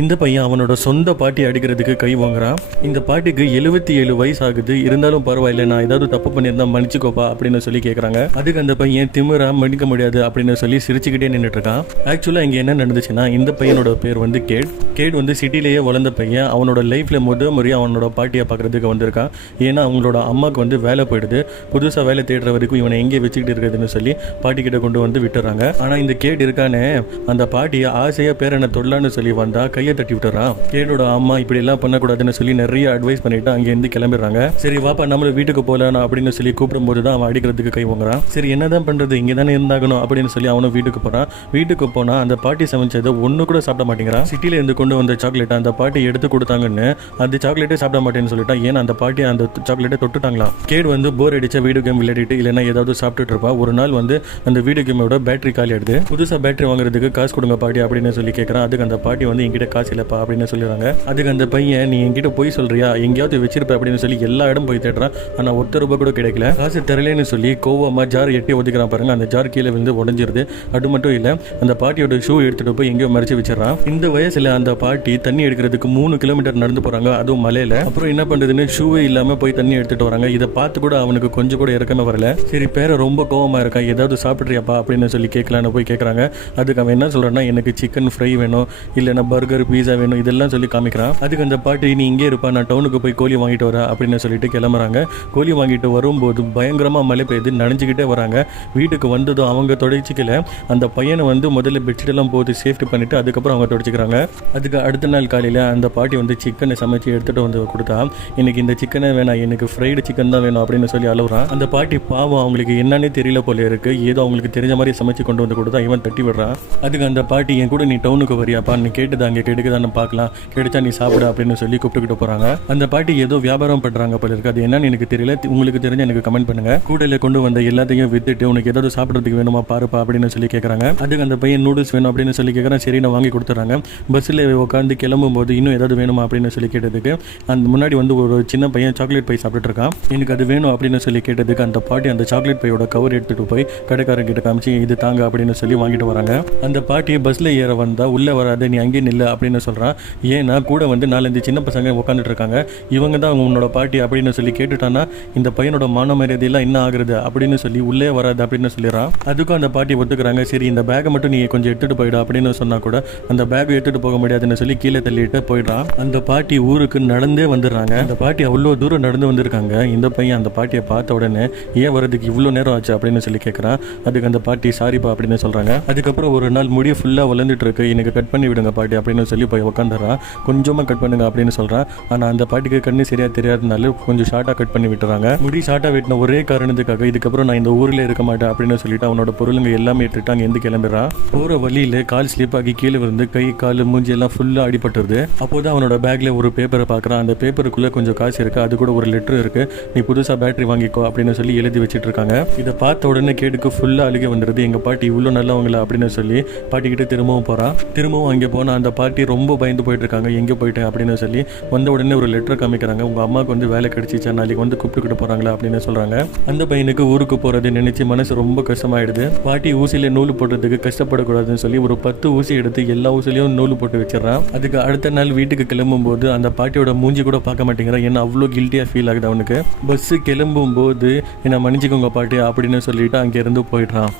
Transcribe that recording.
இந்த பையன் அவனோட சொந்த பாட்டி அடிக்கிறதுக்கு கை வாங்குறான். இந்த பாட்டிக்கு 77 வயசு ஆகுது, இருந்தாலும் பரவாயில்ல, நான் ஏதாவது தப்பு பண்ணியிருந்தா மன்னிச்சுக்கோப்பா அப்படின்னு சொல்லி கேட்குறாங்க. அதுக்கு அந்த பையன் திமிரா மன்னிக்க முடியாது அப்படின்னு சொல்லி சிரிச்சுக்கிட்டே நின்றுட்டு இருக்கான். ஆக்சுவலாக இங்கே என்ன நடந்துச்சுன்னா, இந்த பையனோட பேர் வந்து கேட் வந்து சிட்டிலேயே வளர்ந்த பையன். அவனோட லைஃப்பில் முறையாக அவனோட பாட்டியை பார்க்குறதுக்கு வந்திருக்கான். ஏன்னா அவங்களோட அம்மாவுக்கு வந்து வேலை போயிடுது. புதுசாக வேலை தேடுற வரைக்கும் இவனை எங்கே வச்சுக்கிட்டு இருக்கிறதுன்னு சொல்லி பாட்டி கிட்ட கொண்டு வந்து விட்டுறாங்க. ஆனால் இந்த கேட் இருக்கானே, அந்த பாட்டியை ஆசையாக பேரனை தொடலான்னு சொல்லி வந்தா கையை தட்டி விட்டுறான். கேடோட அம்மா இப்படி எல்லாம் பண்ணக்கூடாதுன்னு சொல்லி நிறைய அட்வைஸ் பண்ணிட்டு அங்கேருந்து கிளம்பிடுறாங்க. சரி வாப்பா நம்மள வீட்டுக்கு போகலாம் அப்படின்னு சொல்லி கூப்பிடும்போது தான் அவன் அடிக்கிறதுக்கு கை வாங்குறான். சரி என்னதான் பண்றது, இங்கே தானே இருந்தாகணும் அப்படின்னு சொல்லி அவனும் வீட்டுக்கு போறான். வீட்டுக்கு போனா அந்த பாட்டி சமைச்சதை ஒன்று கூட சாப்பிட மாட்டேங்கிறான். சிட்டில இருந்து கொண்டு வந்த சாக்லேட் அந்த பாட்டி எடுத்து கொடுத்தாங்கன்னு அந்த சாக்லேட்டே சாப்பிட மாட்டேன்னு சொல்லிட்டா. ஏன்னா அந்த பாட்டி அந்த சாக்லேட்டை தொட்டுட்டாங்களாம். கேட் வந்து போர் அடிச்ச வீடியோ கேம் விளையாடிட்டு இல்லைன்னா ஏதாவது சாப்பிட்டுட்டு இருப்பா. ஒரு நாள் வந்து அந்த வீடியோ கேமோட பேட்டரி காலி ஆயிடுது. புதுசாக பேட்டரி வாங்குறதுக்கு காசு கொடுங்க பாட்டி அப்படின்னு சொல்லி கேட்கறான். அதுக்கு அந்த பாட்டி வந்து என்கிட்ட காசு இல்லப்பா அப்படின்னு சொல்லிடுறாங்க. அதுக்கு அந்த பையன் நீ என்கிட்ட போய் சொல்றியா, எங்கேயாவது வச்சிருப்ப அப்படின்னு சொல்லி எல்லா இடம் போய் தேடுறான். ஆனால் ஒருத்தர் ரூபாய் கூட கிடைக்கல. காசு தரலன்னு சொல்லி கோவமா ஜார் எட்டி ஒதுக்கிறான் பாருங்க. அந்த ஜார் கீழே வந்து உடஞ்சிருது. அது மட்டும் இல்லை, அந்த பாட்டியோட ஷூ எடுத்துட்டு போய் எங்கேயோ மறைச்சு வச்சிடறான். இந்த வயசுல அந்த பாட்டி தண்ணி எடுக்கிறதுக்கு 3 கிலோமீட்டர் நடந்து போறாங்க, அதுவும் மலையில. அப்புறம் என்ன பண்றதுன்னு ஷூவே இல்லாம போய் தண்ணி எடுத்துட்டு வராங்க. இதை பார்த்து கூட அவனுக்கு கொஞ்சம் கூட இறக்கமே வரல. சரி பேர ரொம்ப கோவமா இருக்கான், ஏதாவது சாப்பிட்றியாப்பா அப்படின்னு சொல்லி கேட்கலான்னு போய் கேட்கறாங்க. அதுக்கு அவன் என்ன சொல்றான்னா, எனக்கு சிக்கன் ஃப்ரை வேணும், இல்லைன்னா பர்கர் பீஸா வேணும், இதெல்லாம் சொல்லி காமிக்கிறான். அதுக்கு அந்த பாட்டி நீ இங்கே இருப்பா, நான் டவுனுக்கு போய் கோழி வாங்கிட்டு வரேன் அப்படின்னு சொல்லிட்டு கிளம்புறாங்க. கோழி வாங்கிட்டு வரும்போது பயங்கரமா மழை பெய்யுது, நனைஞ்சுக்கிட்டே வராங்க. வீட்டுக்கு வந்ததும் அவங்க தொடச்சிக்கல. அந்த பையனை வந்து முதல்ல பெட்ஷீட் எல்லாம் போட்டு சேஃப்டி பண்ணிட்டு அதுக்கப்புறம் அவங்க தொடச்சிக்கிறாங்க. அதுக்கு அடுத்த நாள் காலையில அந்த பாட்டி வந்து சிக்கனை சமைச்சு எடுத்துட்டு வந்து கொடுத்தா, எனக்கு இந்த சிக்கனே வேணாம், எனக்கு ஃப்ரைடு சிக்கன் தான் வேணும் அப்படின்னு சொல்லி அழுகுறான். அந்த பாட்டி பாவம் அவங்களுக்கு என்னன்னே தெரியல போல இருக்கு, ஏதோ அவங்களுக்கு தெரிஞ்ச மாதிரி சமைச்சு கொண்டு வந்து கொடுத்தா இவன் தட்டி விடுறான். அதுக்கு அந்த பாட்டி என் கூட நீ டவுனுக்கு வரியாப்பா, நீ கேட்டுதா அங்கே கிடைக்குதான்னு பார்க்கலாம், கிடைச்சா நீ சாப்பிட அப்படின்னு சொல்லி கூப்பிட்டுக்கிட்டு போறாங்க. அந்த பாட்டி ஏதோ வியாபாரம் பண்றாங்க போல இருக்கு, அது என்னன்னு எனக்கு தெரியல, உங்களுக்கு தெரிஞ்ச எனக்கு கமெண்ட் பண்ணுங்க. கூடையில கொண்டு வந்த எல்லாத்தையும் வித்துட்டு உனக்கு ஏதாவது சாப்பிட்றதுக்கு வேணுமா பாருப்பா அப்படின்னு சொல்லி கேட்கறாங்க. அதுக்கு அந்த பையன் நூடுல்ஸ் வேணும் அப்படின்னு சொல்லி கேட்கறான். சரி நான் வாங்கி கொடுத்துறாங்க. பஸ்ஸில் உட்காந்து கிளம்பும் போது இன்னும் ஏதாவது வேணுமா அப்படின்னு சொல்லி கேட்டதுக்கு அந்த முன்னாடி வந்து ஒரு சின்ன பையன் சாக்லேட் பை சாப்பிட்டு இருக்கான். எனக்கு அது வேணும் அப்படின்னு சொல்லி கேட்டதுக்கு அந்த பாட்டி அந்த சாக்லேட் பையோட கவர் எடுத்துட்டு போய் கடைக்காரன் கிட்ட காமிச்சு இது தாங்க அப்படின்னு சொல்லி வாங்கிட்டு வராங்க. அந்த பாட்டியை பஸ்ல ஏற வந்தா உள்ள வராத, நீ அங்கே நில்ல அப்படின்னு சொல்றான். ஏன்னா கூட வந்து 4-5 சின்ன பசங்க உட்காந்துட்டு இருக்காங்க, இவங்க தான் அவங்க உன்னோட பாட்டி அப்படின்னு சொல்லி கேட்டுட்டானா இந்த பையனோட மான மரியாதையெல்லாம் என்ன ஆகுறது அப்படின்னு சொல்லி உள்ளே வராது அப்படின்னு சொல்லிடுறான். அதுக்கும் அந்த பாட்டி ஒத்துக்கிறாங்க. சரி இந்த பேக்கை மட்டும் நீ கொஞ்சம் எடுத்துட்டு போயிடு அப்படின்னு சொன்னா கூட அந்த பேக்கை எடுத்துட்டு போக முடியாதுன்னு சொல்லி கீழே தள்ளிட்டு போயிடுறான். அந்த பாட்டி ஊருக்கு நடந்தே வந்துடுறாங்க. அந்த பாட்டி அவ்வளோ தூரம் நடந்து வந்திருக்காங்க. இந்த பையன் அந்த பாட்டியை பார்த்த உடனே ஏன் வரதுக்கு இவ்வளோ நேரம் ஆச்சு அப்படின்னு சொல்லி கேட்குறான். அதுக்கு அந்த பாட்டி சாரிப்பா அப்படின்னு சொல்றாங்க. அதுக்கப்புறம் ஒரு நாள் முடி ஃபுல்லாக வளர்ந்துட்டு இருக்கு, எனக்கு கட் பண்ணி விடுங்க பாட்டி அப்படின்னு சொல்லி போய் உட்காந்துறான். கொஞ்சமாக கட் பண்ணுங்க அப்படின்னு சொல்றான். ஆனால் அந்த பாட்டிக்கு கண்ணு சரியா தெரியாதனால கொஞ்சம் ஷார்ட்டாக கட் பண்ணி விட்டுறாங்க. முடி ஷார்ட்டாக வெட்டின ஒரே காரணத்துக்காக இதுக்கப்புறம் நான் இந்த ஊரில் இருக்க மாட்டேன் அப்படின்னு சொல்லிட்டு அவனோட பொருளுங்க எல்லாமே எடுத்துட்டு அங்கே எந்த கிளம்பிடுறான். போகிற வழியில் கால் ஸ்லிப் ஆகி கீழே வந்து கை கால் மூஞ்சி எல்லாம் ஃபுல்லாக அடிபட்டுருது. அப்போதான் அவனோட பேக்ல ஒரு பேப்பரை பார்க்குறான். அந்த பேப்பருக்குள்ள கொஞ்சம் காசு இருக்கு, அது கூட ஒரு லெட்டர் இருக்கு, நீ புதுசாக பேட்டரி வாங்கிக்கோ அப்படின்னு சொல்லி எழுதி வச்சுட்டு இருக்காங்க. இதை பார்த்த உடனே கேடுக்கு ஃபுல்லாக அழுகி வந்துடுது. எங்கள் பாட்டி இவ்வளோ நல்லவங்களா அப்படின்னு சொல்லி பாட்டிக்கிட்ட திரும்பவும் போகிறான். திரும்பவும் அங்கே போனால் அந்த பாட்டி ரொம்ப பயந்து போயிட்டு இருக்காங்க, எங்கே போயிட்டேன் அப்படின்னு சொல்லி. வந்த உடனே ஒரு லெட்டர் காமிக்கிறாங்க, உங்கள் அம்மாவுக்கு வந்து வேலை கிடைச்சிச்சா, நாளைக்கு வந்து கூப்பிட்டுக்கிட்டு போகிறாங்களா அப்படின்னு சொல்கிறாங்க. அந்த பையனுக்கு ஊருக்கு போகிறது நினைச்சு மனசு ரொம்ப கஷ்டமாயிடுது. பாட்டி ஊசியில் நூல் போடுறதுக்கு கஷ்டப்படக்கூடாதுன்னு சொல்லி ஒரு 10 ஊசி எடுத்து எல்லா ஊசிலையும் நூல் போட்டு வச்சிடறான். அதுக்கு அடுத்த நாள் வீட்டுக்கு கிளம்பும் போது அந்த பாட்டியோட மூஞ்சி கூட பார்க்க மாட்டேங்கிறான். ஏன்னா அவ்வளோ கில்ட்டியாக ஃபீல் ஆகுது அவனுக்கு. பஸ்ஸு கிளம்பும் போது என்ன மன்னிச்சுக்கோங்க பாட்டி அப்படின்னு சொல்லிட்டு அங்கேருந்து போயிடுறான்.